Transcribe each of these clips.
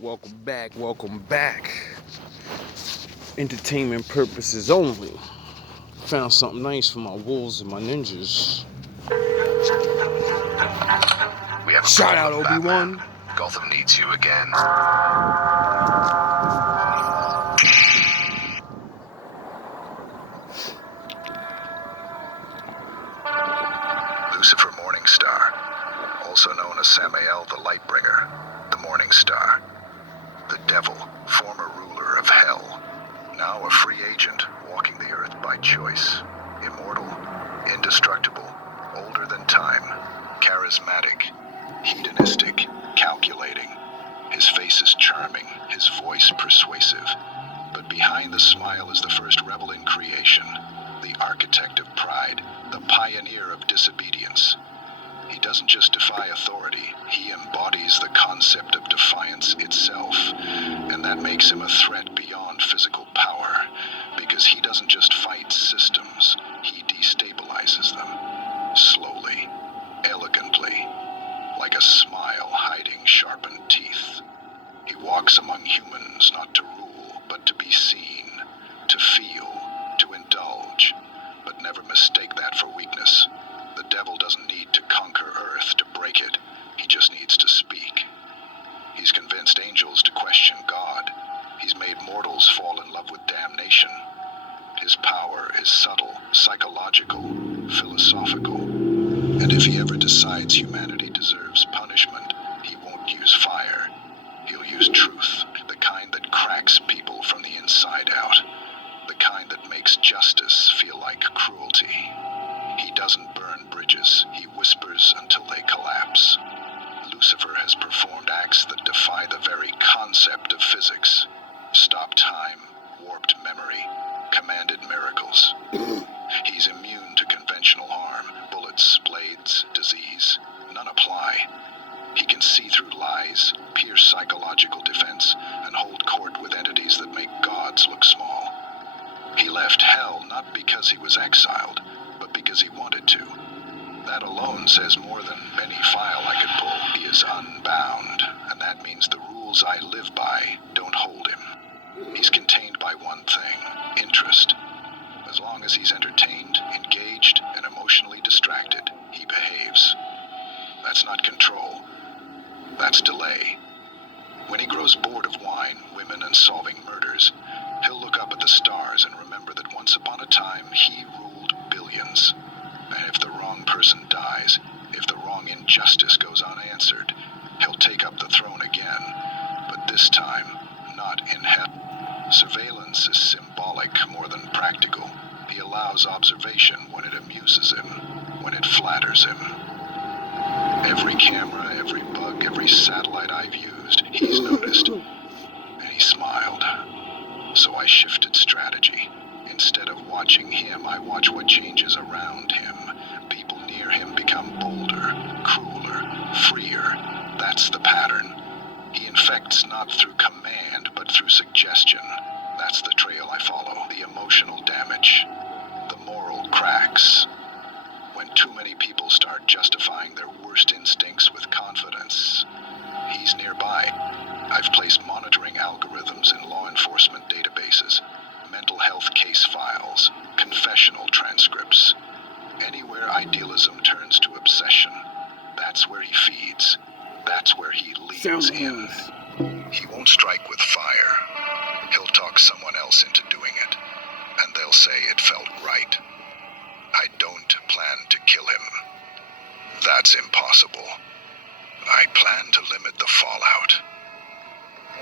Welcome back, welcome back. Entertainment purposes only. Found something nice for my wolves and my ninjas. We have a Shout out, problem, Obi-Wan. Batman. Gotham needs you again. Lucifer Morningstar, also known as Samael the Lightbringer, the Morningstar. The devil, former ruler of hell, now a free agent walking the earth by choice. Immortal, indestructible, older than time, charismatic, hedonistic, calculating. His face is charming, his voice persuasive. But behind the smile is the first rebel in creation, the architect of pride, the pioneer of disobedience. He doesn't just defy authority, he embodies the concept of defiance itself. And that makes him a threat beyond physical power, because he doesn't just fight systems, he destabilizes them. Slowly, elegantly, like a smile hiding sharpened teeth. He walks among humans not to rule, but to be seen, to feel, to indulge, but never mistake that for weakness. The devil doesn't need to conquer Earth to break it, he just needs to speak. He's convinced angels to question God. He's made mortals fall in love with damnation. His power is subtle, psychological, philosophical. And if he ever decides humanity deserves punishment, he won't use fire. He'll use truth, the kind that cracks people from the inside out, the kind that makes justice feel like cruelty. He doesn't burn bridges, he whispers until they collapse. Lucifer has performed acts that defy the very concept of physics. Stopped time, warped memory, commanded miracles. He's immune to conventional harm, bullets, blades, disease. None apply. He can see through lies, pierce psychological defense, and hold court with entities that make gods look small. He left hell not because he was exiled, but because he wanted to. That alone says more than any file I could pull. He is unbound, and that means the rules I live by don't hold him. He's contained by one thing: interest. As long as he's entertained, engaged, and emotionally distracted, he behaves. That's not control. That's delay. When he grows bored of wine, women, and solving murders, he'll look up at the stars and remember that once upon a time he ruled billions. And if the wrong person dies, if the wrong injustice goes unanswered, he'll take up the throne again. But this time, not in hell. Surveillance is symbolic more than practical. He allows observation when it amuses him, when it flatters him. Every camera, every bug, every satellite I've used, he's noticed. And he smiled. So I shifted strategy. Instead of watching him, I watch what changes around him. People near him become bolder, crueler, freer. That's the pattern. He infects not through command, but through suggestion. That's the trail I follow. The emotional damage. The moral cracks. When too many people start justifying their worst instincts with confidence, he's nearby. I've placed monitoring algorithms in law enforcement databases, mental health case files, confessional transcripts. Anywhere idealism turns to obsession, that's where he feeds. That's where he leans in. He won't strike with fire. He'll talk someone else into doing it, and they'll say it felt right. I don't plan to kill him. That's impossible. I plan to limit the fallout.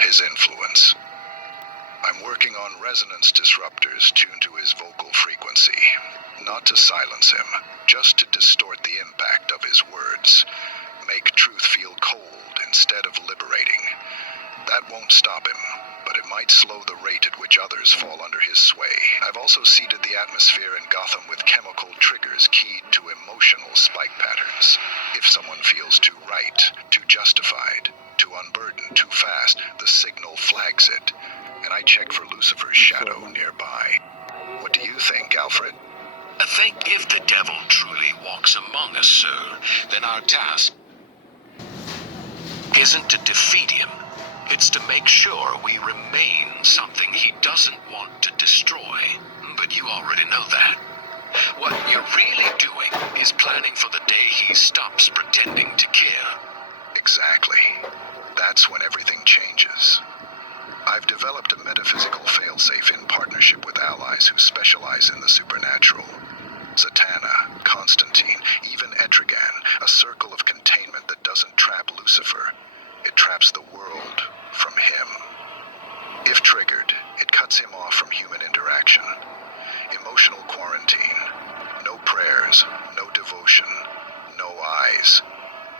His influence. I'm working on resonance disruptors tuned to his vocal frequency. Not to silence him, just to distort the impact of his words. Make truth feel cold instead of liberating. That won't stop him, but it might slow the rate at which others fall under his sway. I've also seeded the atmosphere in Gotham with chemical triggers keyed to emotional spike patterns. If someone feels too right, too justified, too unburdened too fast, the signal flags it. And I check for Lucifer's shadow nearby. What do you think, Alfred? I think if the devil truly walks among us, sir, then our task isn't to defeat him. It's wants to make sure we remain something he doesn't want to destroy. But you already know that. What you're really doing is planning for the day he stops pretending to care. Exactly. That's when everything changes. I've developed a metaphysical failsafe in partnership with allies who specialize in the supernatural. Zatanna, Constantine, even Etrigan, a circle of containment that doesn't trap Lucifer. It traps the world from him. If triggered, it cuts him off from human interaction. Emotional quarantine. No prayers, no devotion, no eyes.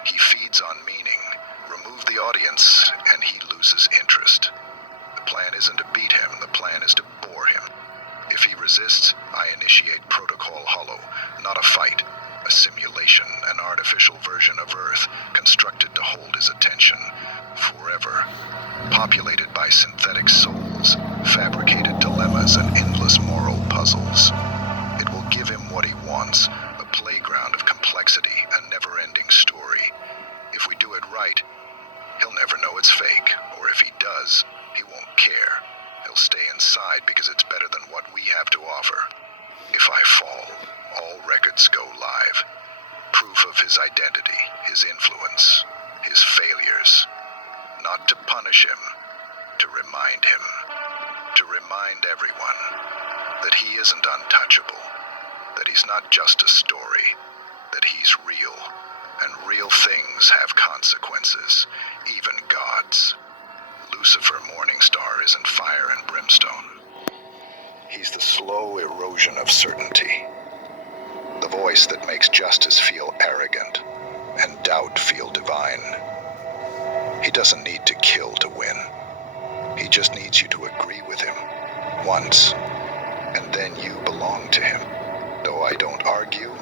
He feeds on meaning. Remove the audience, and he loses interest. The plan isn't to beat him, the plan is to bore him. If he resists, I initiate Protocol Hollow, not a fight, a simulation, an artificial version of Earth, constructed to hold his attention forever. Populated by synthetic souls, fabricated dilemmas, and endless moral puzzles. It will give him what he wants, a playground of complexity, a never-ending story. If we do it right, he'll never know it's fake, or if he does, he won't care. He'll stay inside because it's better than what we have to offer. If I fall, all records go live. Proof of his identity, his influence, his failures. Not to punish him, to remind him. To remind everyone that he isn't untouchable, that he's not just a story, that he's real, and real things have consequences, even God's. Lucifer Morningstar isn't fire and brimstone. He's the slow erosion of certainty. The voice that makes justice feel arrogant and doubt feel divine. He doesn't need to kill to win. He just needs you to agree with him once, and then you belong to him. Though I don't argue,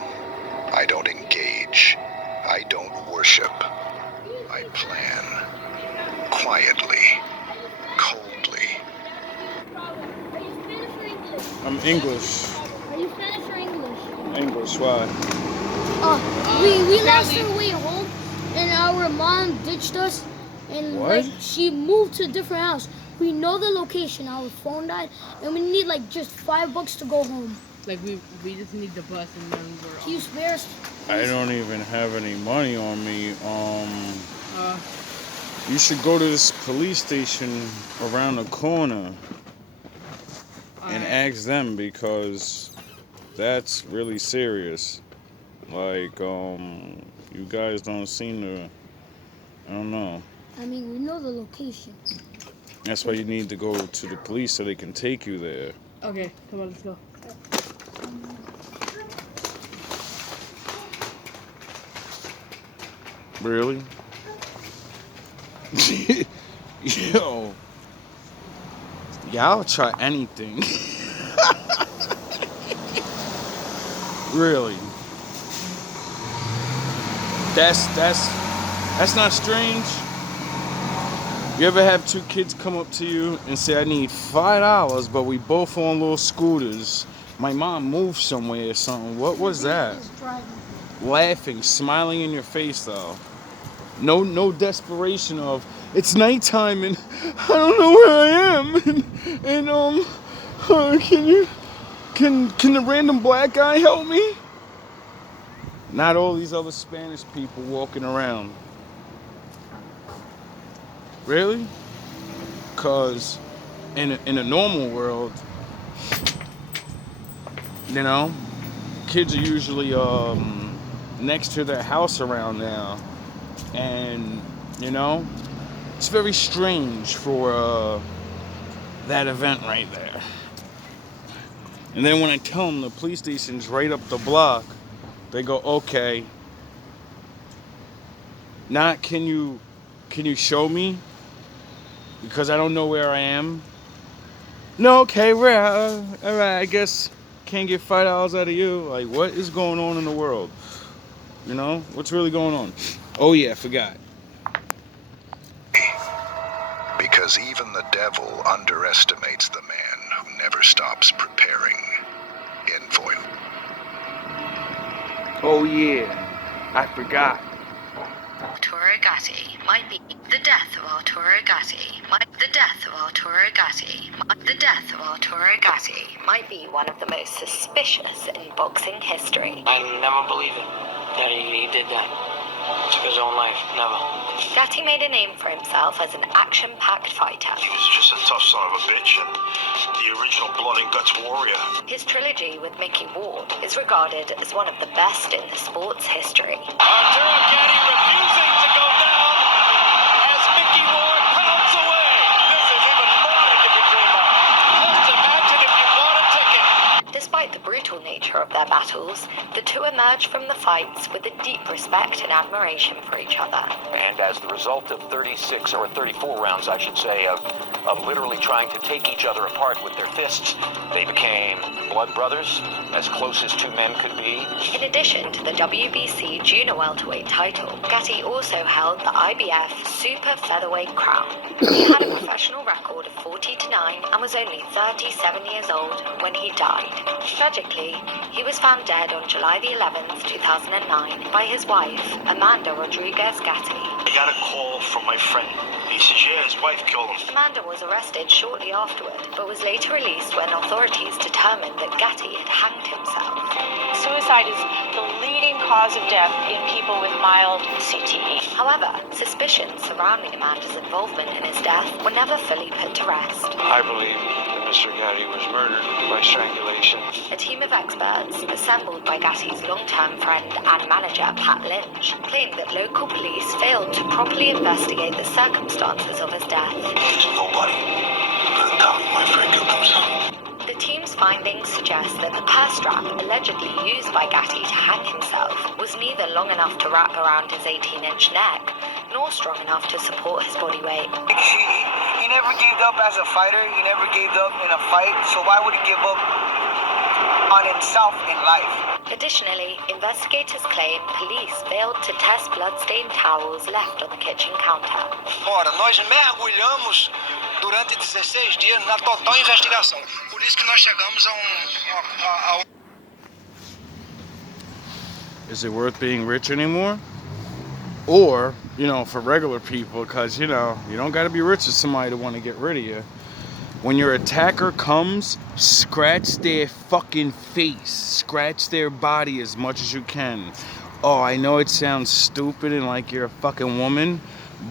I don't engage, I don't worship. I plan. Quietly, coldly. I'm English. Are you Spanish or English? English, why? We lost our way home, and our mom ditched us, and What? like she moved to a different house. We know the location. Our phone died, and we need like just $5 to go home. Like we just need the bus and then we're Can you spare us? I don't even have any money on me. You should go to this police station around the corner and ask them, because that's really serious. Like, you guys don't seem to, I don't know. I mean, we know the location. That's why you need to go to the police so they can take you there. Okay, come on, let's go. Really? Yo. Yeah, I'll try anything. Really. That's not strange. You ever have two kids come up to you and say, I need $5, but we both on little scooters. My mom moved somewhere or something. What was that? Laughing, smiling in your face though. No desperation of, it's nighttime and I don't know where I am. Can the random black guy help me? Not all these other Spanish people walking around. Really? Cause in a normal world, you know, kids are usually next to their house around now, and you know, it's very strange for that event right there. And then when I tell them the police station's right up the block, they go, okay. Not can you show me? Because I don't know where I am. No, okay, all right, I guess can't get $5 out of you. Like, what is going on in the world? You know, what's really going on? Oh yeah, I forgot. Because even the devil underestimates the man who never stops preparing. Info. Oh yeah, I forgot. Arturo Gatti might be the death of Arturo Gatti. The death of Arturo Gatti might be one of the most suspicious in boxing history. I never believe it that he did that. Took his own life. Never. Gatti made a name for himself as an action-packed fighter. He was just a tough son of a bitch and the original blood and guts warrior. His trilogy with Mickey Ward is regarded as one of the best in the sport's history. Arturo Gatti refusing to go down as Mickey Ward pounds away. This is even more than you could dream of. Just imagine if you bought a ticket. Despite the brutal nature of their battles, the two emerged from the fights with a deep respect and admiration for each other. And as the result of 36 or 34 rounds, I should say, of literally trying to take each other apart with their fists, they became blood brothers, as close as two men could be. In addition to the WBC junior welterweight title, Gatti also held the IBF super featherweight crown. He had a professional record of 40-9 and was only 37 years old when he died. Tragically, he was found dead on July the 11th, 2009 by his wife, Amanda Rodriguez Gatti. I got a call from my friend. He says, yeah, his wife killed him. Amanda was arrested shortly afterward, but was later released when authorities determined that Gatti had hanged himself. Suicide is the leading cause of death in people with mild CTE. However, suspicions surrounding Amanda's involvement in his death were never fully put to rest. I believe that Mr. Gatti was murdered by strangulation. A team of experts, assembled by Gatti's long-term friend and manager, Pat Lynch, claimed that local police failed to properly investigate the circumstances of his death. There's nobody gonna tell me my friend killed himself. The team's findings suggest that the purse strap allegedly used by Gatti to hang himself was neither long enough to wrap around his 18-inch neck, nor strong enough to support his body weight. He never gave up as a fighter. He never gave up in a fight. So why would he give up on himself in life? Additionally, investigators claim police failed to test blood-stained towels left on the kitchen counter. Ora, nós mergulhamos durante 16 dias na total investigação. Por isso que nós chegamos a Is it worth being rich anymore? Or, you know, for regular people, because, you know, you don't got to be rich with somebody to want to get rid of you. When your attacker comes, scratch their fucking face. Scratch their body as much as you can. Oh, I know it sounds stupid and like you're a fucking woman,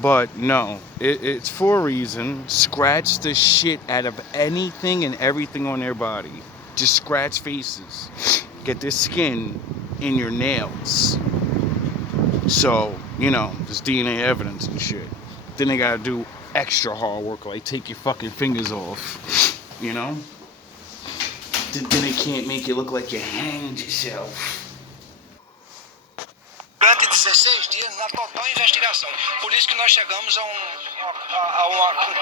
but no. It's for a reason. Scratch the shit out of anything and everything on their body. Just scratch faces. Get their skin in your nails. So, you know, there's DNA evidence and shit. Then they gotta do extra hard work, like take your fucking fingers off, you know? Then they can't make it look like you hanged yourself. Durante 16 dias na total investigação. Por isso que nós chegamos a um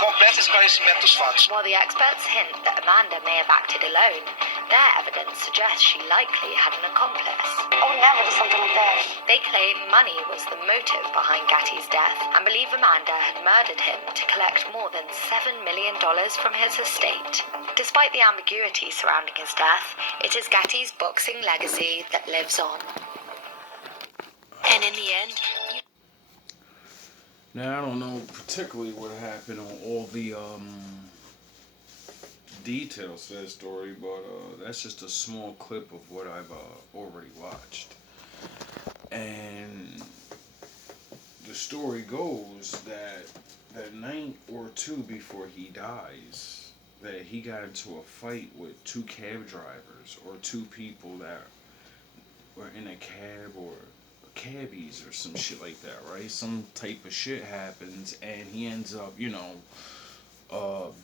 completo esclarecimento dos fatos. While the experts hint that Amanda may have acted alone, their evidence suggests she likely had an accomplice. I would never do something like that. They claim money was the motive behind Gatti's death and believe Amanda had murdered him to collect more than $7 million from his estate. Despite the ambiguity surrounding his death, it is Gatti's boxing legacy that lives on. And in the end, Now, I don't know particularly what happened on all the details to that story, but that's just a small clip of what I've already watched. And the story goes that that night or two before he dies, that he got into a fight with two cab drivers or two people that were in a cab or cabbies or some shit like that, right? Some type of shit happens and he ends up, you know,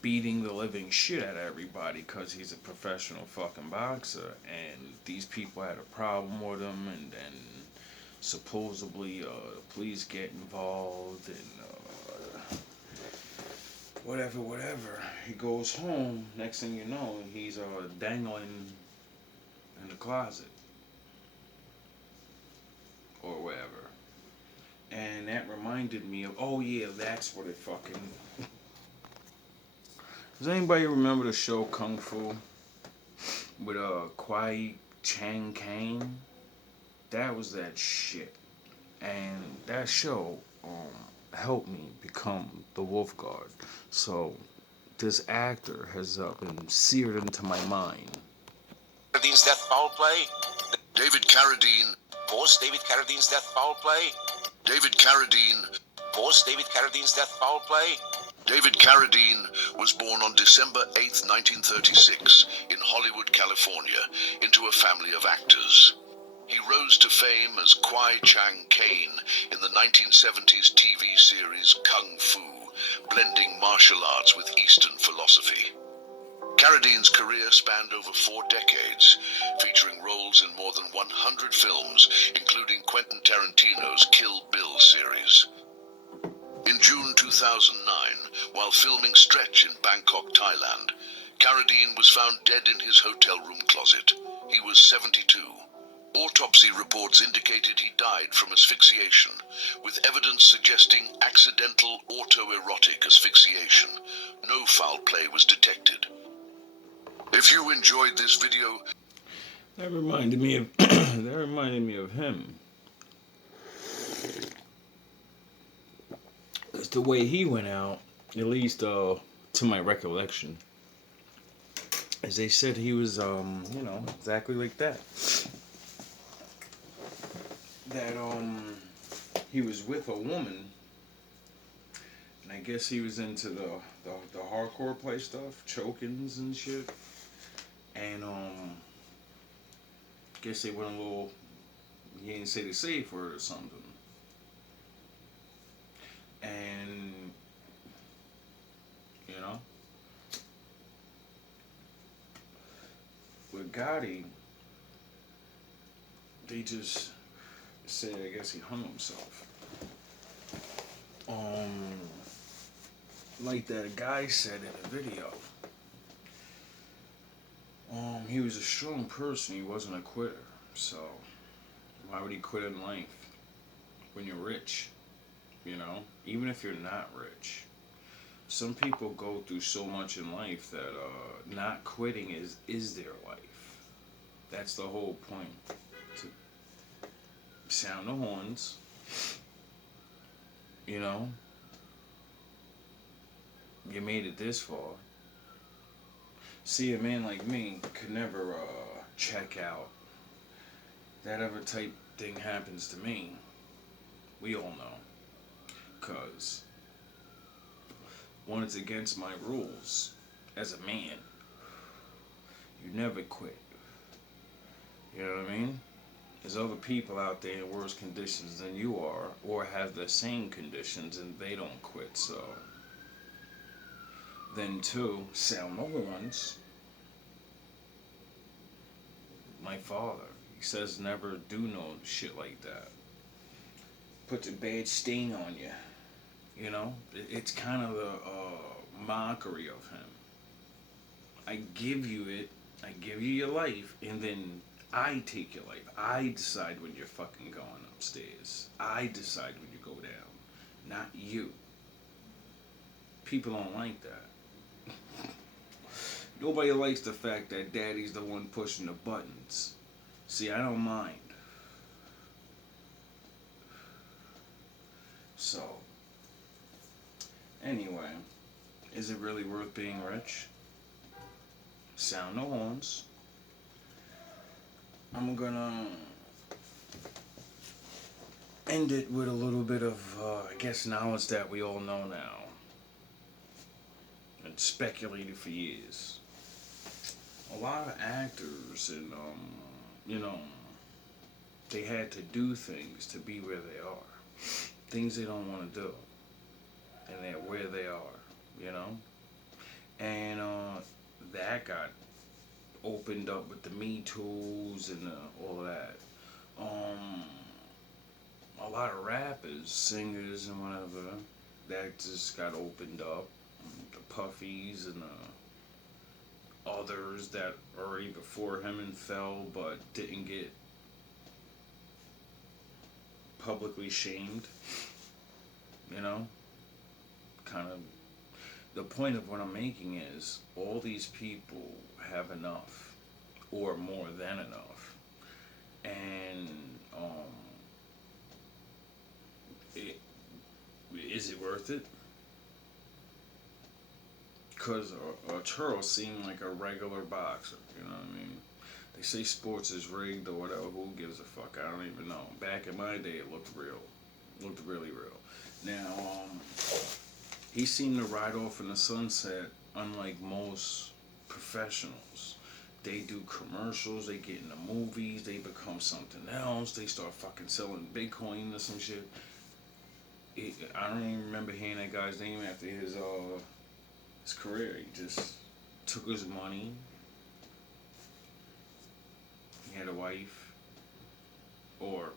beating the living shit out of everybody because he's a professional fucking boxer, and these people had a problem with him, and then supposedly police get involved and whatever. He goes home, next thing you know, he's dangling in the closet or wherever. And that reminded me of, oh yeah, that's what it fucking... Does anybody remember the show Kung Fu with Kwai Chang Caine? That was that shit. And that show helped me become the Wolf Guard. So this actor has been seared into my mind. Carradine's death foul play. David Carradine. Pause David Carradine's death foul play. David Carradine. Pause David Carradine's death foul play. David Carradine was born on December 8, 1936, in Hollywood, California, into a family of actors. He rose to fame as Kwai Chang Caine in the 1970s TV series Kung Fu, blending martial arts with Eastern philosophy. Carradine's career spanned over 4 decades, featuring roles in more than 100 films, including Quentin Tarantino's Kill Bill series. In June 2009, while filming Stretch in Bangkok, Thailand, Carradine was found dead in his hotel room closet. He was 72. Autopsy reports indicated he died from asphyxiation, with evidence suggesting accidental autoerotic asphyxiation. No foul play was detected. If you enjoyed this video, that reminded me of him. It's the way he went out, at least to my recollection. As they said, he was exactly like that. That he was with a woman, and I guess he was into the hardcore play stuff, chokings and shit. And guess they went a little, he didn't say the safe word or something. And with Gotti, they just said, I guess he hung himself. Like that guy said in the video. He was a strong person. He wasn't a quitter. So why would he quit in life when you're rich? Even if you're not rich. Some people go through so much in life that not quitting is their life. That's the whole point. To sound the horns. You made it this far. See, a man like me could never check out. That ever type thing happens to me, we all know. Because, one, it's against my rules as a man. You never quit. You know what I mean? There's other people out there in worse conditions than you are, or have the same conditions, and they don't quit, so. Then, 2, sound the horns. My father, he says never do no shit like that. Puts a bad stain on you. It's kind of the mockery of him. I give you it, I give you your life, and then I take your life. I decide when you're fucking going upstairs. I decide when you go down, not you. People don't like that. Nobody likes the fact that daddy's the one pushing the buttons. See, I don't mind. So, anyway, is it really worth being rich? Sound no horns. I'm gonna end it with a little bit of, knowledge that we all know now. And speculated for years. A lot of actors and, they had to do things to be where they are. Things they don't want to do. And they're where they are, And that got opened up with the Me Too's and all of that. A lot of rappers, singers and whatever, that just got opened up. The Puffies and others that already before him and fell but didn't get publicly shamed. Kind of the point of what I'm making is all these people have enough or more than enough, and is it worth it? Because Churro seemed like a regular boxer, you know what I mean? They say sports is rigged or whatever, who gives a fuck? I don't even know. Back in my day, it looked real. It looked really real. Now, he seemed to ride off in the sunset, unlike most professionals. They do commercials, they get in the movies, they become something else, they start fucking selling Bitcoin or some shit. I don't even remember hearing that guy's name after his career. He just took his money. He had a wife, or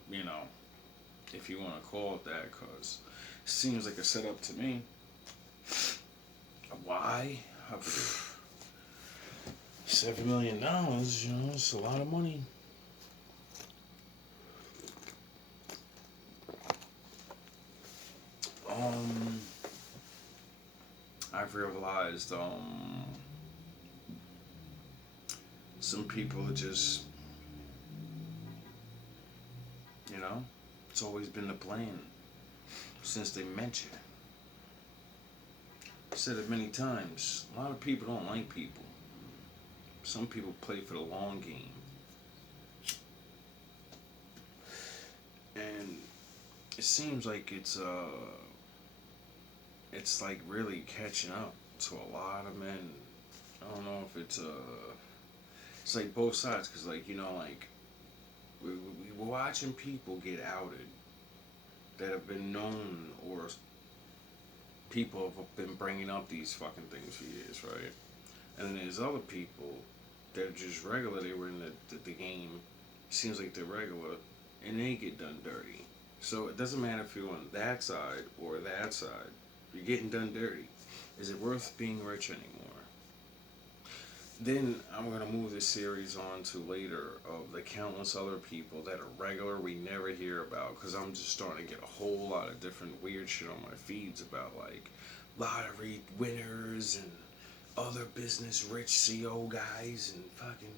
if you want to call it that, because it seems like a setup to me. Why? $7 million, it's a lot of money. I've realized some people are just, it's always been the plan since they met you. I've said it many times, a lot of people don't like people. Some people play for the long game. And it seems like it's like really catching up to a lot of men. I don't know if it's like both sides, because we're watching people get outed that have been known, or people have been bringing up these fucking things for years, right? And then there's other people that are just regular. They were in the game. Seems like they're regular, and they get done dirty. So it doesn't matter if you're on that side or that side. You're getting done dirty. Is it worth being rich anymore? Then I'm going to move this series on to later of the countless other people that are regular we never hear about, because I'm just starting to get a whole lot of different weird shit on my feeds about like lottery winners and other business rich CO guys and fucking,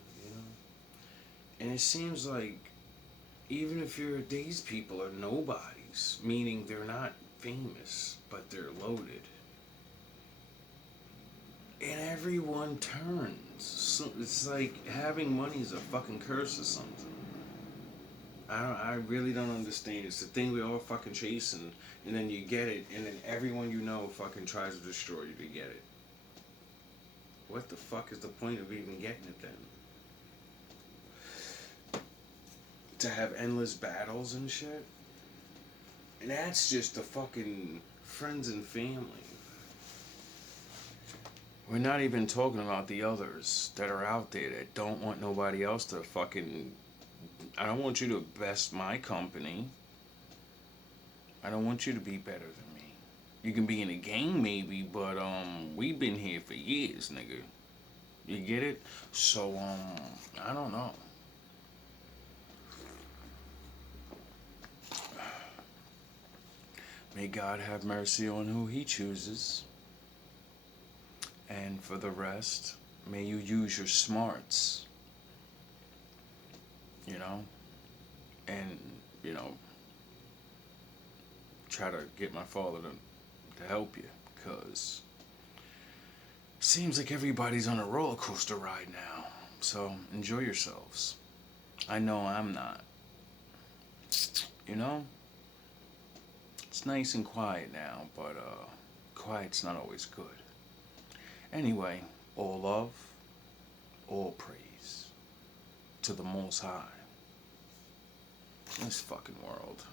And it seems like even if these people are nobodies, meaning they're not famous, but they're loaded. And everyone turns. So it's like having money is a fucking curse or something. I really don't understand. It's the thing we all fucking chasing, and then you get it, and then everyone fucking tries to destroy you to get it. What the fuck is the point of even getting it then? To have endless battles and shit? And that's just the fucking friends and family. We're not even talking about the others that are out there that don't want nobody else to fucking... I don't want you to best my company. I don't want you to be better than me. You can be in a game maybe, but we've been here for years, nigga. You get it? So I don't know. May God have mercy on who he chooses. And for the rest, may you use your smarts. And, try to get my father to help you. Because it seems like everybody's on a roller coaster ride now. So enjoy yourselves. I know I'm not. It's nice and quiet now, but quiet's not always good. Anyway, all love, all praise to the Most High. This fucking world.